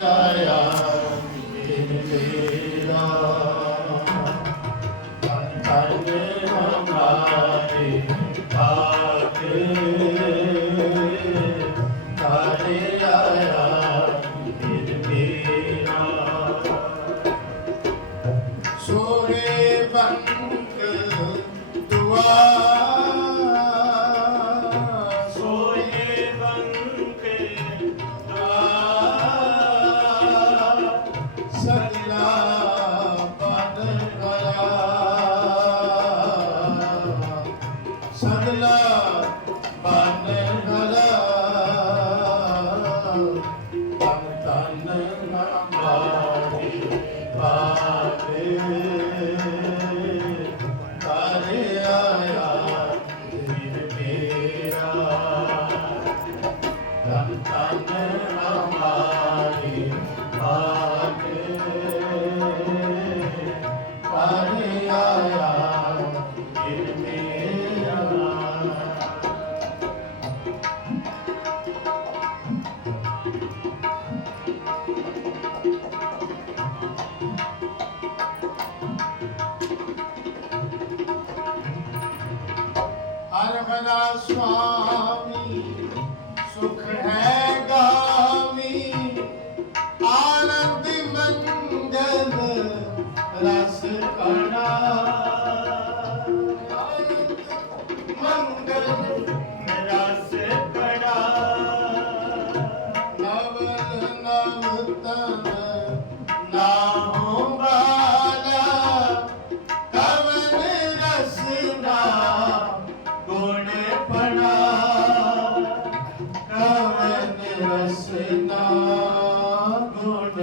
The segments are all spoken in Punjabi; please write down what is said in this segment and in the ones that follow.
I am in 哇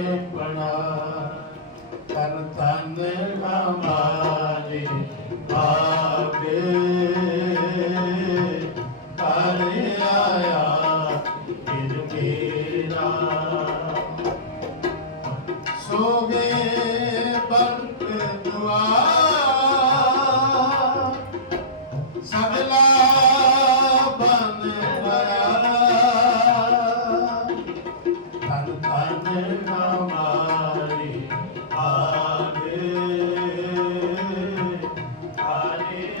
ਆਪਣਾ ਕਰ ਤਨ ਹਮਾਰੇ ਆਗੇ ਕਰ ਆਇਆ ਫਿਰ ਮੇਰਾ ਸੋ ਗਏ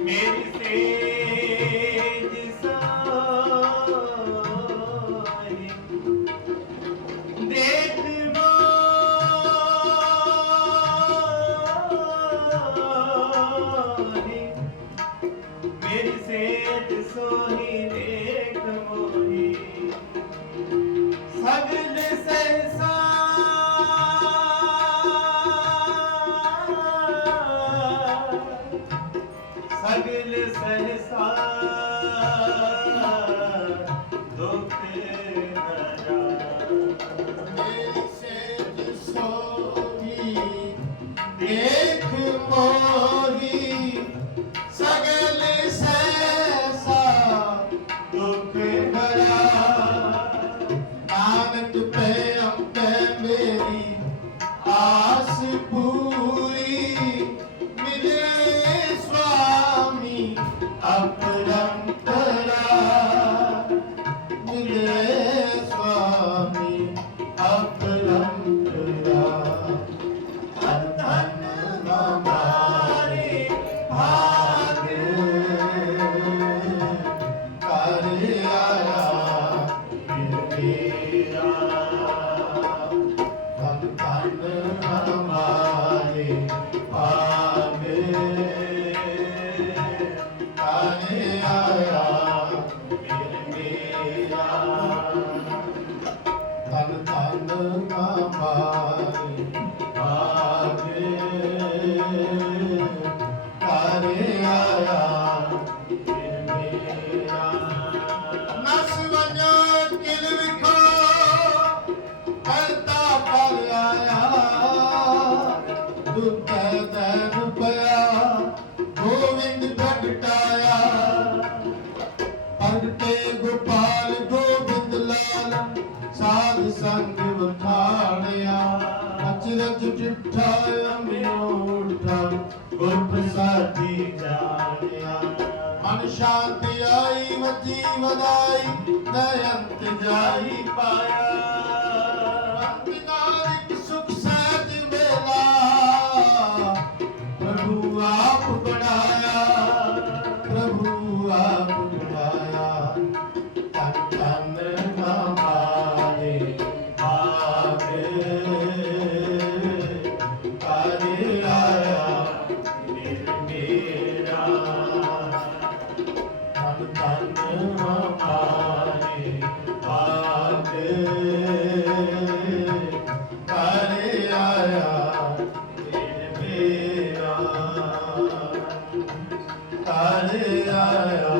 ਮੇਰੀ ਗੁਰ ਸਾਥੀ ਜਾਣਿਆ। ਮਨ ਸ਼ਾਂਤੀ ਆਈ ਮਤੀ ਵਧਾਈ ਦਇੰਤ ਜਾਈ ਪਾਇਆ। ਕਰੇ ਆਇਆ